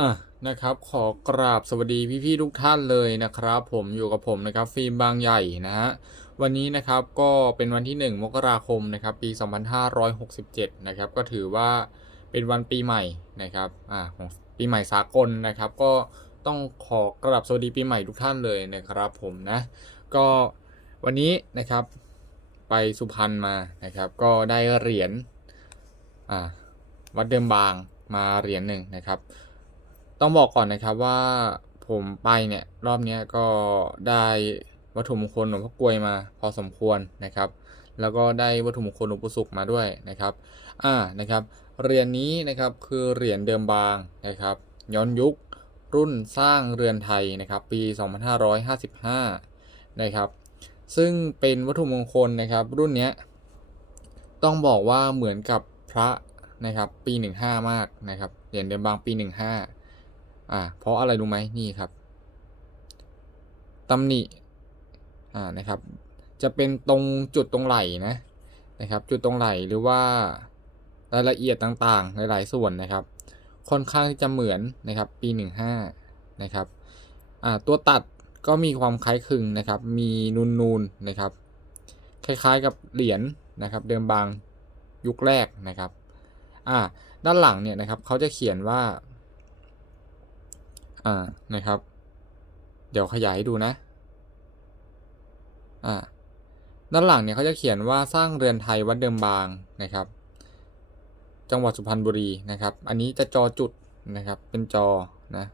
อะนะครับขอกราบสวัสดีพี่ๆทุกท่านเลยนะครับ ผมอยู่กับผมนะครับฟิล์มบางใหญ่นะฮะวันนี้นะครับก็เป็นวันที่ 1 มกราคมนะครับปี 2567 นะครับก็ถือว่าเป็นวันปีใหม่นะครับอ่าของปีใหม่สากลนะครับ ก็ต้องขอกราบสวัสดีปีใหม่ทุกท่านเลยนะครับผมนะก็วันนี้นะครับไปสุพรรณมานะครับ ก็ได้เหรียญอ่าวัดเดิมบางมาเหรียญหนึ่งนะครับ ต้องบอกก่อนนะครับว่าผมไปเนี่ยรอบนี้ก็ได้วัตถุมงคลหลวงพ่อกลวยมาพอสมควรนะครับ แล้วก็ได้วัตถุมงคลหลวงปู่ศุกร์มาด้วยนะครับอ่านะครับเหรียญนี้นะครับคือเหรียญเดิมบางนะครับ ย้อนยุครุ่นสร้างเรือนไทยนะครับปี 2555 นะครับ ซึ่งเป็นวัตถุมงคลนะครับรุ่นนี้ต้องบอกว่าเหมือนกับพระนะครับปี 15 มากนะครับเหรียญเดิมบางปี 15 อ่าเพราะอะไรรู้ไหมนี่ครับตำหนิอ่านะครับ จะเป็นตรงจุดตรงไหล่นะนะครับ จุดตรงไหล่หรือว่ารายละเอียดต่างๆหลายๆส่วนนะครับ ค่อนข้างที่จะเหมือนนะครับ ปี 15 นะครับอ่าตัวตัดก็มีความคล้ายคลึงนะครับ มีนูนๆนะครับ คล้ายๆกับเหรียญนะครับ เดิมบางยุคแรกนะครับอ่าด้านหลังเนี่ยนะครับเขาจะเขียนว่า อ่านะครับ เดี๋ยวขยายให้ดูนะ อ่า ด้านหลังเนี่ยเขาจะเขียนว่าสร้างเรือนไทยวัดเดิมบางนะครับ จังหวัดสุพรรณบุรีนะครับ อันนี้จะจอจุดนะครับ เป็นจอนะ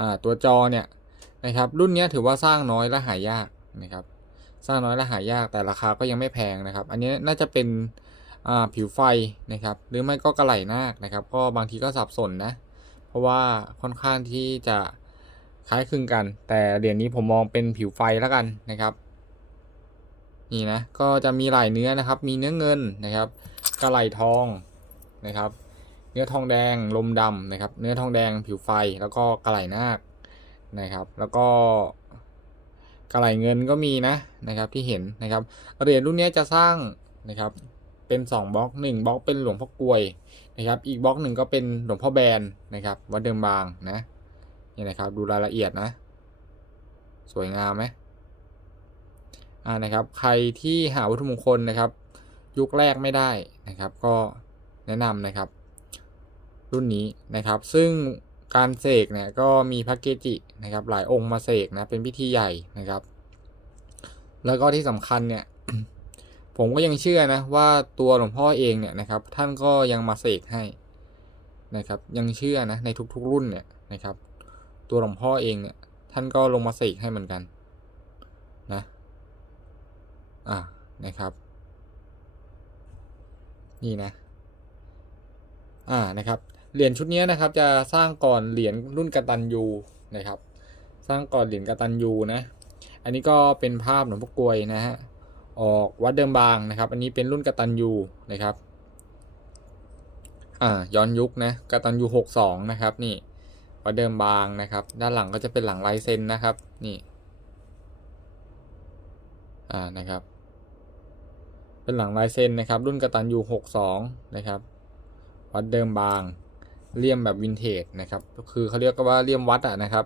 อ่าตัวจอเนี่ยนะครับ รุ่นนี้ถือว่าสร้างน้อยและหายากนะครับ สร้างน้อยและหายากแต่ราคาก็ยังไม่แพงนะครับ อันนี้น่าจะเป็นอ่าผิวไฟนะครับ หรือไม่ก็กระไหล่นาคนะครับ ก็บางทีก็สับสนนะ ราะว่าค่อนข้างที่จะคล้ายคลึงกัน แต่เหรียญนี้ผมมองเป็นผิวไฟแล้วกันนะครับ นี่นะก็จะมีหลายเนื้อนะครับ มีเนื้อเงินนะครับกระไหลทองนะครับ เนื้อทองแดงลมดำนะครับ เนื้อทองแดงผิวไฟแล้วก็กระไหลนาคนะครับ แล้วก็กระไหลเงินก็มีนะนะครับที่เห็นนะครับเหรียญรุ่นนี้จะสร้างนะครับเป็น 2บล็อก1บล็อกเป็นหลวงพ่อกลวย นะครับอีกบล็อกหนึ่งก็เป็นหลวงพ่อแบนนะครับวัดเดิมบางนะนี่นะครับดูรายละเอียดนะ สวยงามไหมอ่านะครับใครที่หาวัตถุมงคลนะครับ ยุคแรกไม่ได้นะครับ ก็แนะนำนะครับ รุ่นนี้นะครับ ซึ่งการเสกเนี่ยก็มีพระเกจินะครับ หลายองค์มาเสกนะเป็นพิธีใหญ่นะครับ แล้วก็ที่สำคัญเนี่ย ผมก็ยังเชื่อนะว่าตัวหลวงพ่อเองเนี่ยนะครับ ท่านก็ยังมาเสกให้นะครับ ยังเชื่อนะในทุกๆรุ่นเนี่ยนะครับ ตัวหลวงพ่อเองเนี่ย ท่านก็ลงมาเสกให้เหมือนกันนะอ่านะครับ นี่นะ อ่านะครับเหรียญชุดนี้นะครับ จะสร้างก่อนเหรียญรุ่นกตันยูนะครับ สร้างก่อนเหรียญกตันยูนะ อันนี้ก็เป็นภาพหลวงพ่อกลวยนะฮะ ออกวัดเดิมบางนะครับ อันนี้เป็นรุ่นกตันยูนะครับ อ่าย้อนยุคนะกตันยูหกสองนะครับนี่วัดเดิมบางนะครับ ด้านหลังก็จะเป็นหลังลายเซ็นนะครับนี่ อ่านะครับ เป็นหลังลายเซ็นนะครับ รุ่นกตันยูหกสองนะครับวัดเดิมบางเลี่ยมแบบวินเทจนะครับ ก็คือเขาเรียกว่าเลี่ยมวัดอะนะครับ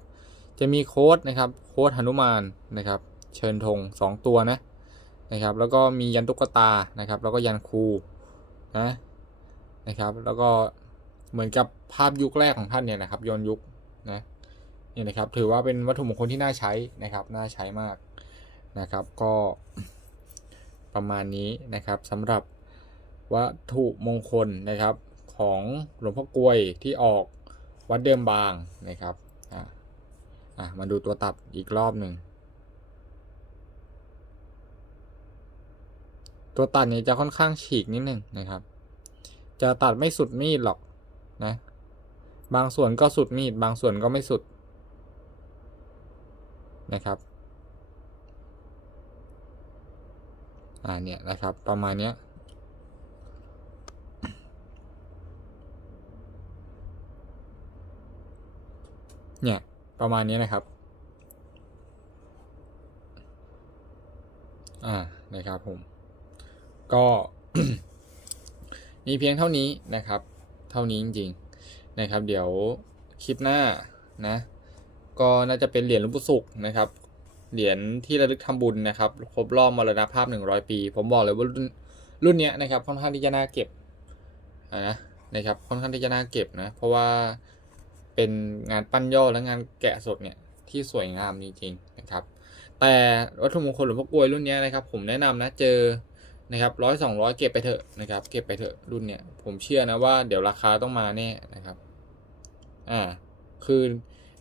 จะมีโค้ดนะครับ โค้ดหนุมานนะครับ เชิญธงสองตัวนะ นะครับ แล้วก็มียันตุ๊กตานะครับ แล้วก็ยันครูนะนะครับ แล้วก็เหมือนกับภาพยุคแรกของท่านเนี่ยนะครับย้อนยุคนะนี่นะครับ ถือว่าเป็นวัตถุมงคลที่น่าใช้นะครับน่าใช้มากนะครับ ก็ประมาณนี้นะครับสำหรับวัตถุมงคลนะครับของหลวงพ่อกลวยที่ออกวัดเดิมบางนะครับอะอะมาดูตัวตัดอีกรอบหนึ่ง ตัวตัดนี้จะค่อนข้างฉีกนิดหนึ่งนะครับ จะตัดไม่สุดมีดหรอกนะ บางส่วนก็สุดมีด บางส่วนก็ไม่สุดนะครับ อ่าเนี่ยนะครับ ประมาณเนี้ยเนี่ย ประมาณนี้นะครับ อ่า นะครับผม ก็มีเพียงเท่านี้นะครับ เท่านี้จริงๆนะครับ เดี๋ยวคลิปหน้านะ ก็น่าจะเป็นเหรียญลุงปู่ศุกนะครับ เหรียญที่ระลึกทำบุญนะครับ ครบรอบมรณภาพ 100 ปี ผมบอกเลยว่ารุ่นรุ่นเนี้ยนะครับค่อนข้างที่จะน่าเก็บนะนะครับค่อนข้างที่จะน่าเก็บนะ เพราะว่าเป็นงานปั้นย่อและงานแกะสดเนี่ยที่สวยงามจริงๆนะครับ แต่วัตถุมงคลหลวงพ่อกลวยรุ่นเนี้ยนะครับ ผมแนะนำนะเจอ นะครับร้อยสองร้อยเก็บไปเถอะนะครับ เก็บไปเถอะรุ่นเนี้ยผมเชื่อนะว่าเดี๋ยวราคาต้องมาแน่นะครับ อ่า คือ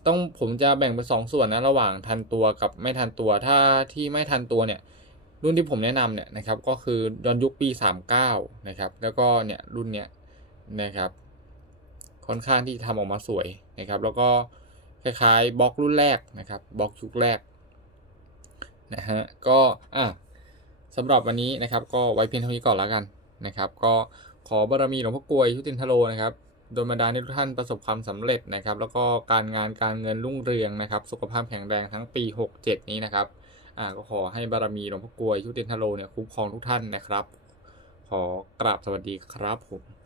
ต้องผมจะแบ่งเป็นสองส่วนนะระหว่างทันตัวกับไม่ทันตัวถ้าที่ไม่ทันตัวเนี่ย รุ่นที่ผมแนะนำเนี่ยนะครับ ก็คือย้อนยุคปี 39 นะครับ แล้วก็เนี่ยรุ่นเนี้ยนะครับ ค่อนข้างที่ทำออกมาสวยนะครับ แล้วก็คล้ายๆบล็อกรุ่นแรกนะครับบล็อกยุคแรกนะฮะก็อะ สำหรับวันนี้นะครับก็ไว้เพียงเท่านี้ก่อนแล้วกันนะครับ ก็ขอบารมีหลวงพ่อกลวยชุตินทโลนะครับโดยบรรดาทุกท่านประสบความสำเร็จนะครับ แล้วก็การงานการเงินรุ่งเรืองนะครับ สุขภาพแข็งแรงทั้งปี 67 นี้นะครับอ่าก็ขอให้บารมีหลวงพ่อกลวยชุตินทโลเนี่ยคุ้มครองทุกท่านนะครับ ขอกราบสวัสดีครับผม